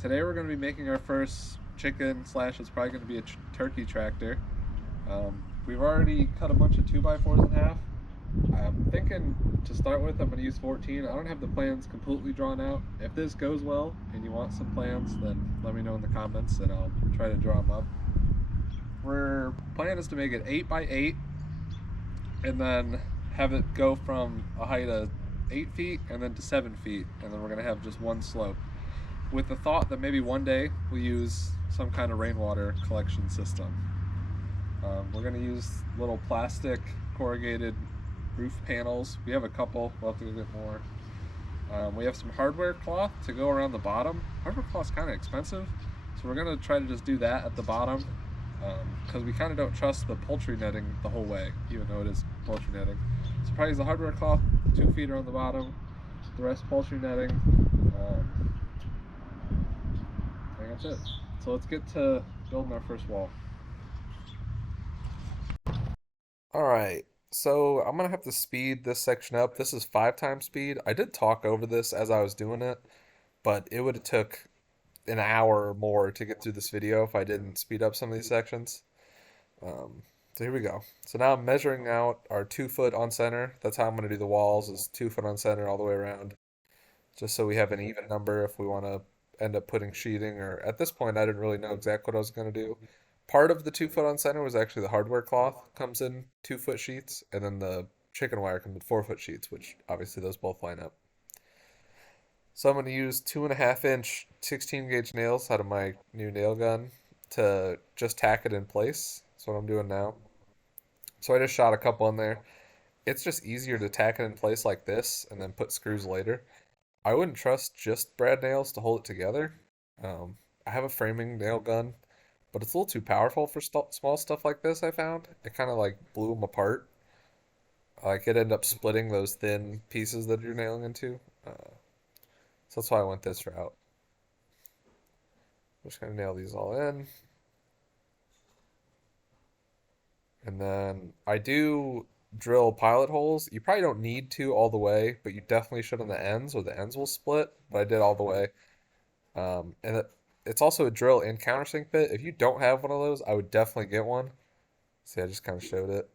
Today we're going to be making our first chicken slash it's probably going to be a turkey tractor. We've already cut a bunch of 2x4s in half. I'm thinking to start with I'm going to use 14. I don't have the plans completely drawn out. If this goes well and you want some plans, then let me know in the comments and I'll try to draw them up. Our plan is to make it 8x8 and then have it go from a height of 8 feet and then to 7 feet, and then we're going to have just one slope, with the thought that maybe one day we'll use some kind of rainwater collection system. We're going to use little plastic corrugated roof panels. We have a couple, we'll have to go get more. We have some hardware cloth to go around the bottom. Hardware cloth's kind of expensive, so we're going to try to just do that at the bottom, because we kind of don't trust the poultry netting the whole way, even though it is poultry netting. So probably use the hardware cloth, 2 feet around the bottom, the rest poultry netting. I think that's it. So let's get to building our first wall. Alright, so I'm gonna have to speed this section up. This is 5 times speed. I did talk over this as I was doing it, but it would have took an hour or more to get through this video if I didn't speed up some of these sections. So here we go. So now I'm measuring out our 2 foot on center. That's how I'm going to do the walls, is 2 foot on center all the way around, just so we have an even number if we want to end up putting sheeting, or at this point I didn't really know exactly what I was going to do. Part of the 2 foot on center was actually the hardware cloth comes in 2 foot sheets, and then the chicken wire comes in 4 foot sheets, which obviously those both line up. So I'm going to use 2.5 inch 16 gauge nails out of my new nail gun to just tack it in place. That's what I'm doing now. So I just shot a couple in there. It's just easier to tack it in place like this and then put screws later. I wouldn't trust just brad nails to hold it together. I have a framing nail gun, but it's a little too powerful for small stuff like this, I found. It kind of like blew them apart. Like it ended up splitting those thin pieces that you're nailing into. So that's why I went this route. I'm just going to nail these all in. And then I do drill pilot holes. You probably don't need to all the way, but you definitely should on the ends, or the ends will split. But I did all the way. It's also a drill and countersink bit. If you don't have one of those, I would definitely get one. See, I just kind of showed it.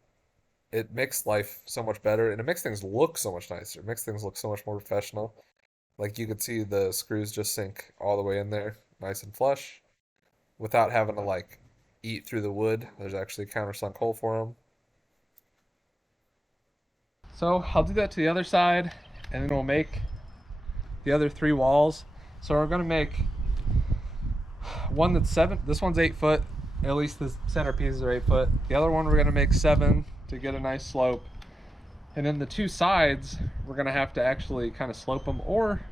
It makes life so much better, and it makes things look so much nicer. It makes things look so much more professional. Like you could see the screws just sink all the way in there, nice and flush, without having to like eat through the wood. There's actually a countersunk hole for them. So I'll do that to the other side, and then we'll make the other 3 walls. So we're gonna make one that's 7. This one's 8 foot. At least the center pieces are 8 foot. The other one we're gonna make 7 to get a nice slope. And then the 2 sides, we're gonna have to actually kind of slope them, or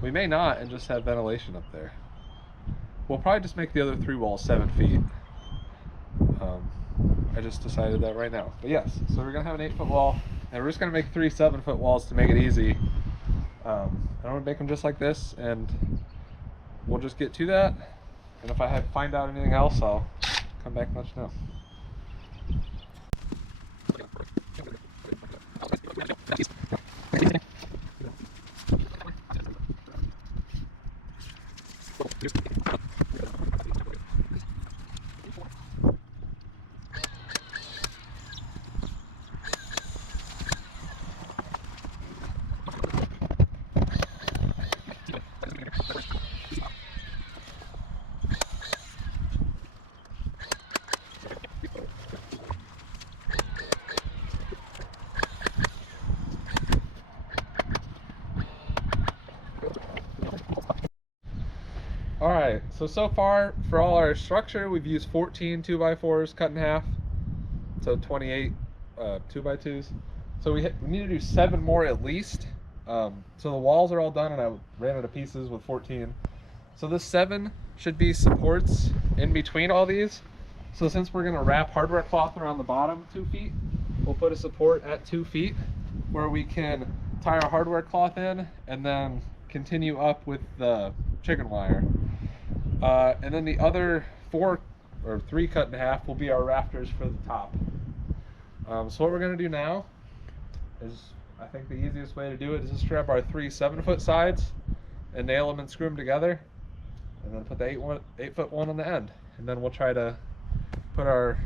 we may not and just have ventilation up there. We'll probably just make the other 3 walls 7 feet. I just decided that right now. But yes, so we're gonna have an 8 foot wall, and we're just gonna make 3 7-foot walls to make it easy. I'm gonna make them just like this, and we'll just get to that. And if I find out anything else, I'll come back and let you know. Alright, so far for all our structure, we've used 14 2x4s cut in half, so 28 2x2s. So we need to do 7 more at least. So the walls are all done, and I ran out of pieces with 14. So this 7 should be supports in between all these. So since we're going to wrap hardware cloth around the bottom 2 feet, we'll put a support at 2 feet where we can tie our hardware cloth in and then continue up with the chicken wire. And then the other 4 or 3 cut in half will be our rafters for the top. So what we're going to do now is, I think the easiest way to do it is just grab our 3 7-foot sides and nail them and screw them together. and then put the 8-foot one on the end, and then we'll try to put our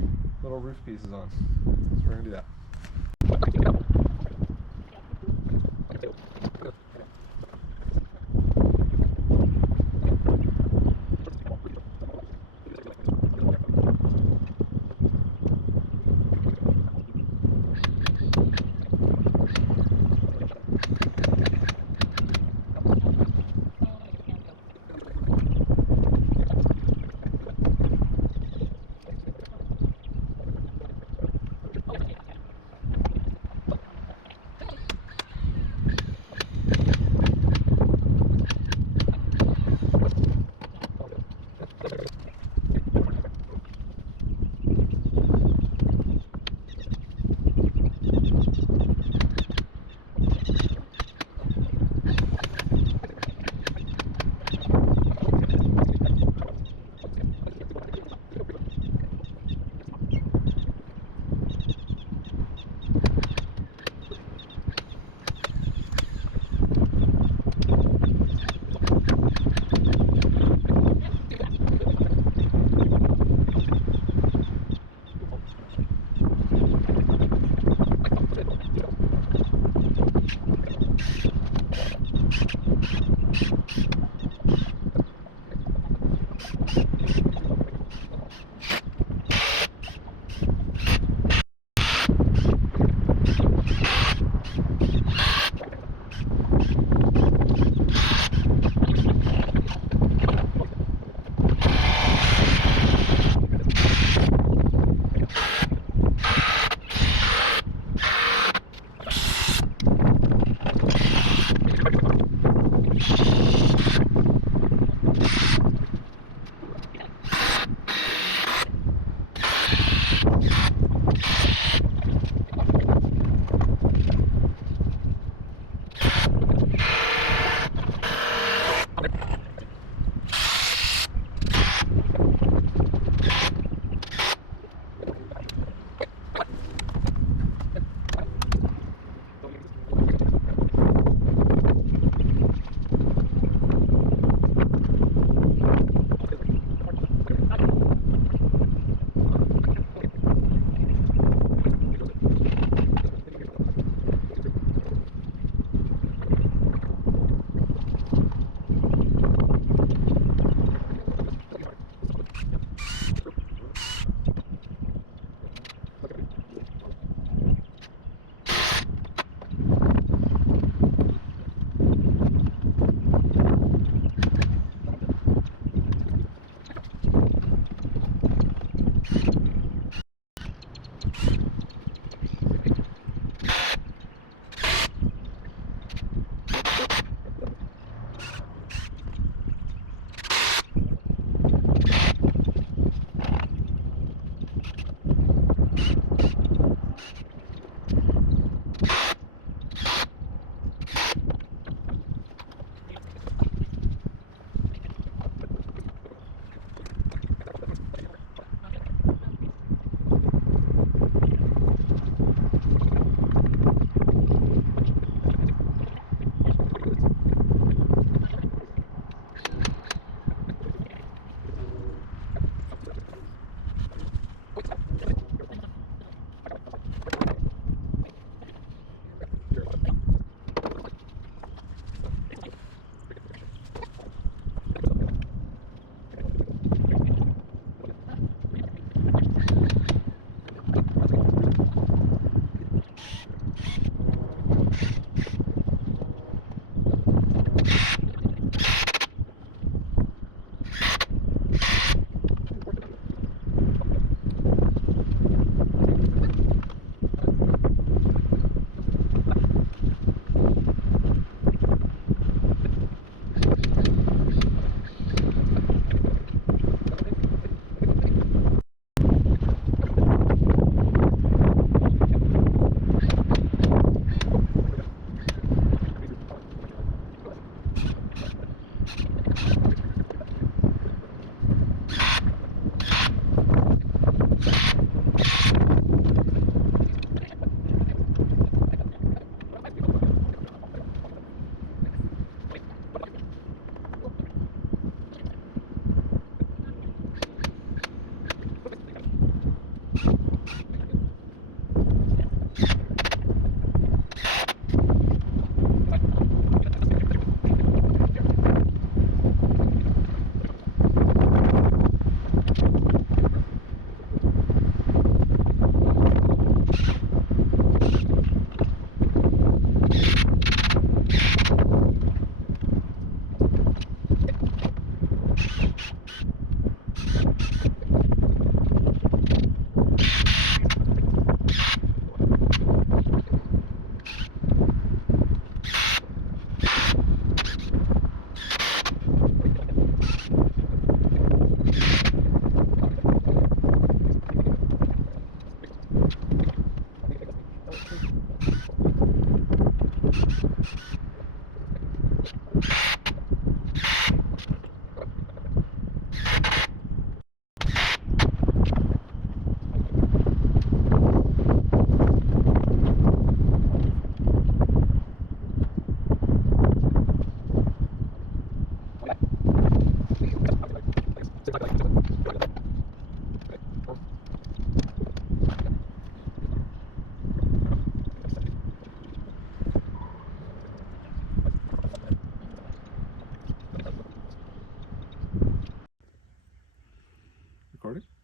little roof pieces on. So we're gonna do that.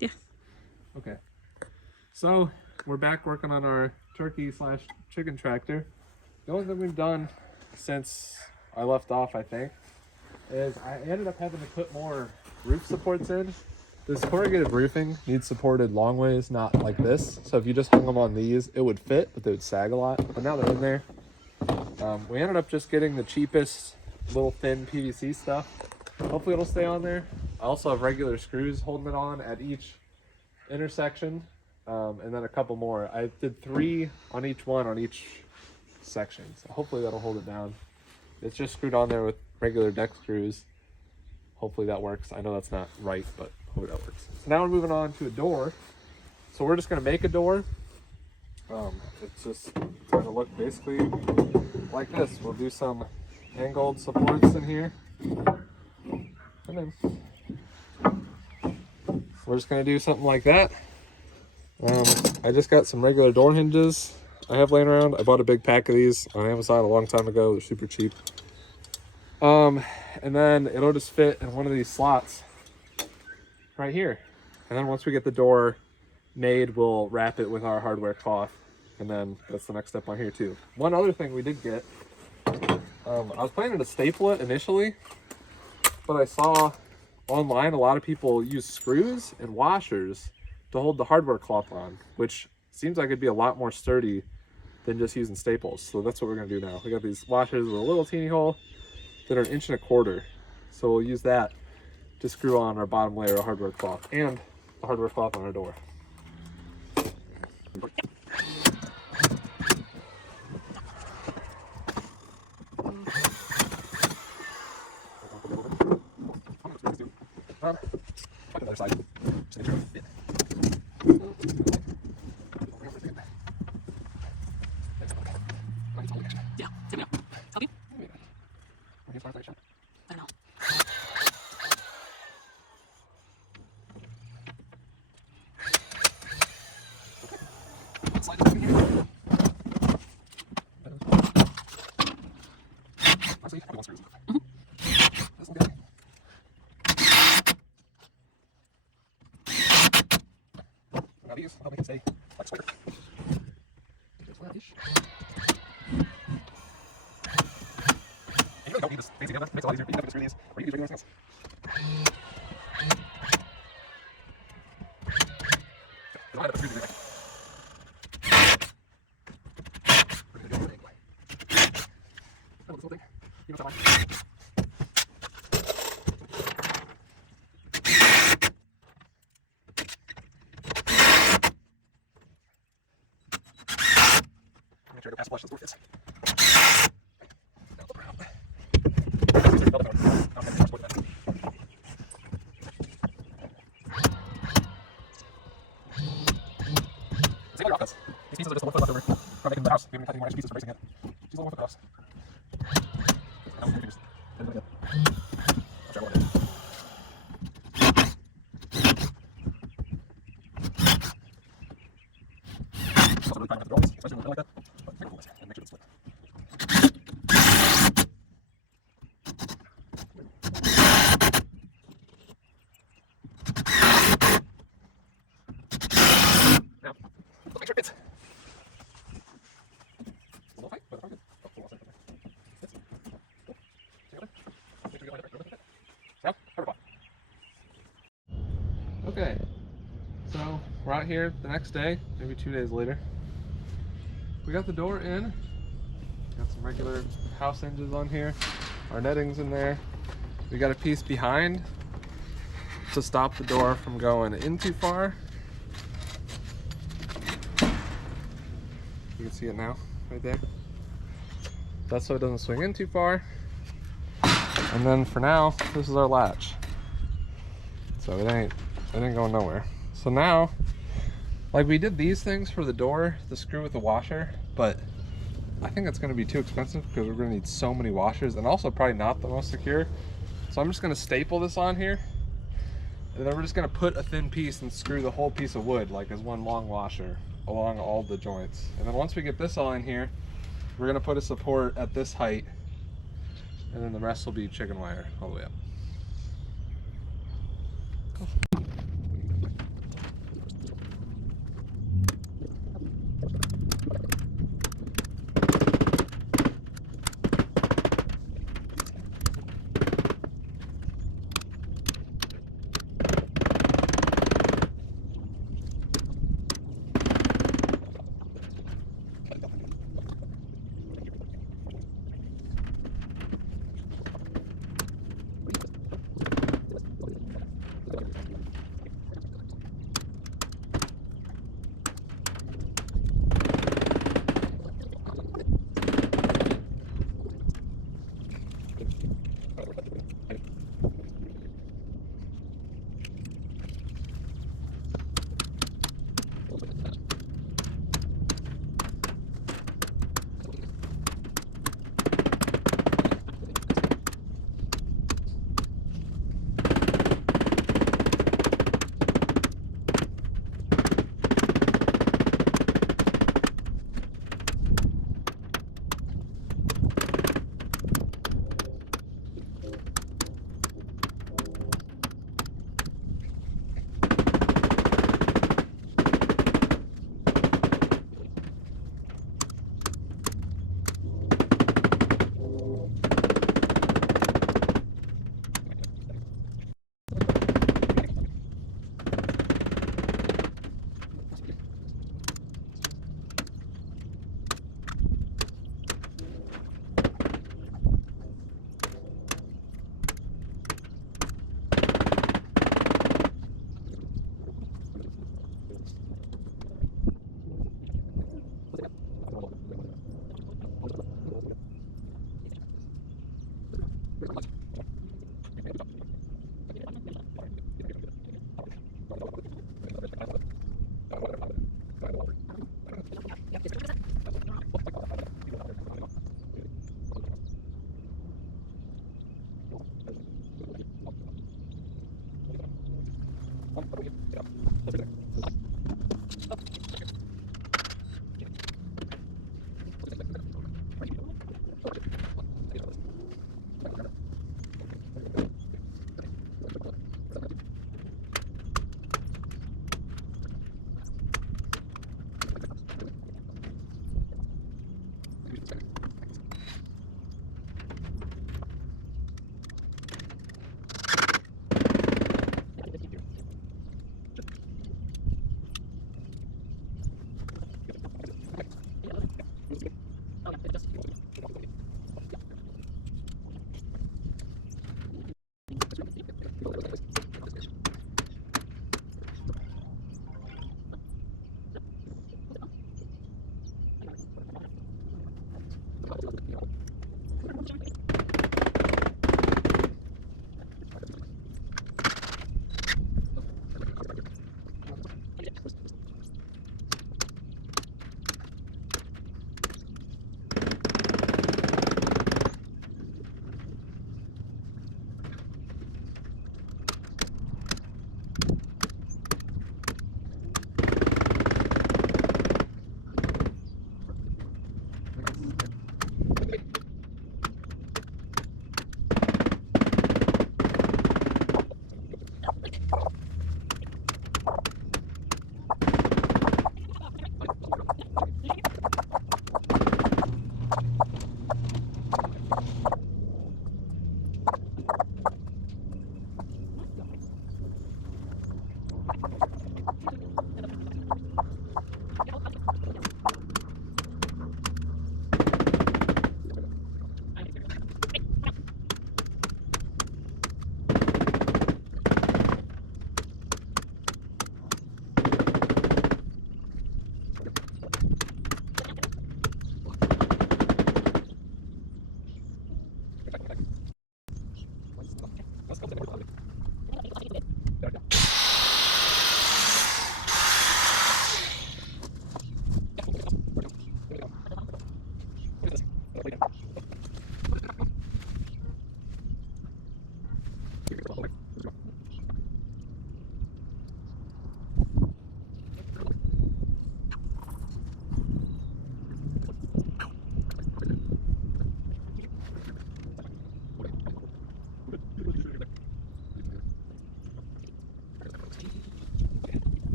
Yeah. Okay. So we're back working on our turkey slash chicken tractor. The only thing we've done since I left off, I think, is I ended up having to put more roof supports in. This corrugated roofing needs supported long ways, not like this. So if you just hung them on these, it would fit, but they would sag a lot. But now they're in there. We ended up just getting the cheapest little thin PVC stuff. Hopefully it'll stay on there. I also have regular screws holding it on at each intersection, and then a couple more. I did 3 on each one on each section. So hopefully that'll hold it down. It's just screwed on there with regular deck screws. Hopefully that works. I know that's not right, but hopefully that works. So now we're moving on to a door. So we're just gonna make a door. It's gonna look basically like this. We'll do some angled supports in here. And then we're just gonna do something like that. I just got some regular door hinges I have laying around. I bought a big pack of these on Amazon a long time ago. They're super cheap. And then it'll just fit in one of these slots right here. And then once we get the door made, we'll wrap it with our hardware cloth. And then that's the next step on here too. One other thing we did get, I was planning to staple it initially, but I saw online a lot of people use screws and washers to hold the hardware cloth on, which seems like it'd be a lot more sturdy than just using staples. So that's what we're gonna do now. We got these washers with a little teeny hole that are 1.25 inches. So we'll use that to screw on our bottom layer of hardware cloth and the hardware cloth on our door. Other side. Just make sure it'll fit. Yeah. Let me know. Help you? I don't know. Slide it in here. Honestly, probably want screws. This will be okay. Now these, I'll make it stay like square. Just flat-ish. And you really don't need this fancy hammer. It makes it a lot easier. You can screw these, or you can use regular things. I had to screw these in. We're gonna do it anyway. Oh, this little thing. You know what's that line? Make sure to pass flush this door fits. Now the brown. Same other offense. These pieces are just a 1 foot left over from making the house. We haven't cut any more extra pieces for bracing yet. She's a little 1 foot across. Now we can just bend it again. I'll try one again. Also really fine with the drawings, especially when they're like that. But make it cool and make sure it's split. Now, let's make sure it fits. A little tight, but it's probably good. Oh, a little outside. Fits. Cool. See you later. Make sure you get it. Now, hardware cloth. Okay, so we're out here the next day, maybe 2 days later. We got the door in. Got some regular house hinges on here. Our netting's in there. We got a piece behind to stop the door from going in too far. You can see it now, right there. That's so it doesn't swing in too far. And then for now, this is our latch. So it ain't going nowhere. So now, like we did these things for the door, the screw with the washer, but I think it's gonna be too expensive because we're gonna need so many washers and also probably not the most secure. So I'm just gonna staple this on here and then we're just gonna put a thin piece and screw the whole piece of wood like as one long washer along all the joints. And then once we get this all in here, we're gonna put a support at this height and then the rest will be chicken wire all the way up. Cool.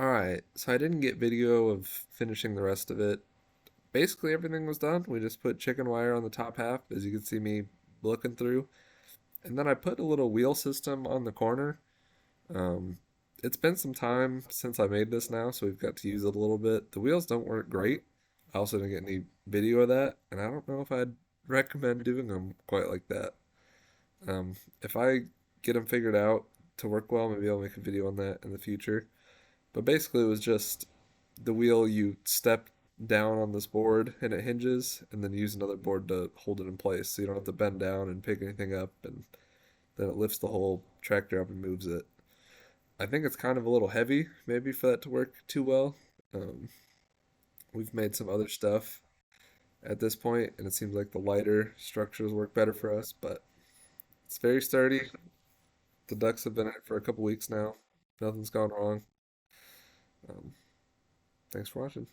All right, so I didn't get video of finishing the rest of it. Basically, everything was done. We just put chicken wire on the top half, as you can see me looking through. And then I put a little wheel system on the corner. Um, it's been some time since I made this now, so we've got to use it a little bit. The wheels don't work great. I also didn't get any video of that, and I don't know if I'd recommend doing them quite like that. If I get them figured out to work well, maybe I'll make a video on that in the future. But basically, it was just the wheel you step down on this board and it hinges, and then use another board to hold it in place so you don't have to bend down and pick anything up, and then it lifts the whole tractor up and moves it. I think it's kind of a little heavy, maybe, for that to work too well. Um, we've made some other stuff at this point, and it seems like the lighter structures work better for us, but it's very sturdy. The ducks have been in it for a couple weeks now. Nothing's gone wrong. Um, Thanks for watching.